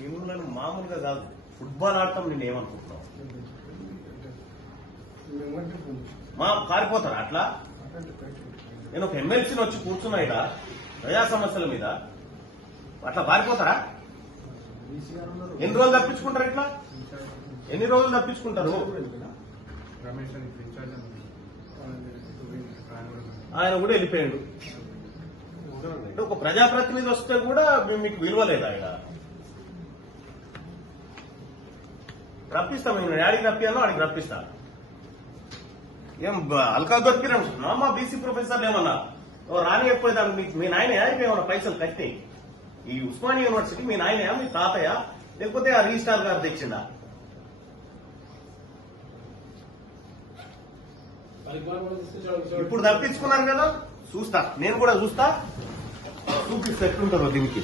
మిమ్మల్ని మామూలుగా కాదు ఫుట్బాల్ ఆడటం నేను ఏమనుకుంటున్నావు? మా పారిపోతారా అట్లా? నేను ఒక ఎమ్మెల్సీని వచ్చి కూర్చున్నా ఇక ప్రజా సమస్యల మీద. అట్లా పారిపోతారా? ఎన్ని రోజులు తప్పించుకుంటారు ఇట్లా? ఎన్ని రోజులు తప్పించుకుంటారు? ఆయన కూడా వెళ్ళిపోయాడు. అంటే ఒక ప్రజాప్రతినిధి వస్తే కూడా మేము మీకు విలువ లేదా ఇక్కడ రప్పిస్తాం మేము యాడికి రప్పియాలో ఆడికి రప్పిస్తా. ఏం బ- అల్కా దొరికినా మా బీసీ ప్రొఫెసర్లు ఏమన్నా? ఓ మీ- నాయన ఏమన్నా పైసలు కట్టి? ఈ ఉస్మానియా యూనివర్సిటీ మీ నాయన మీ తాతయ్య? లేకపోతే ఆ రిజిస్టార్ గారు తెచ్చిందా? ఇప్పుడు తప్పించుకున్నారు కదా? చూస్తా. నేను కూడా చూస్తా. చూపిస్తే ఎట్లుంటారో దీనికి.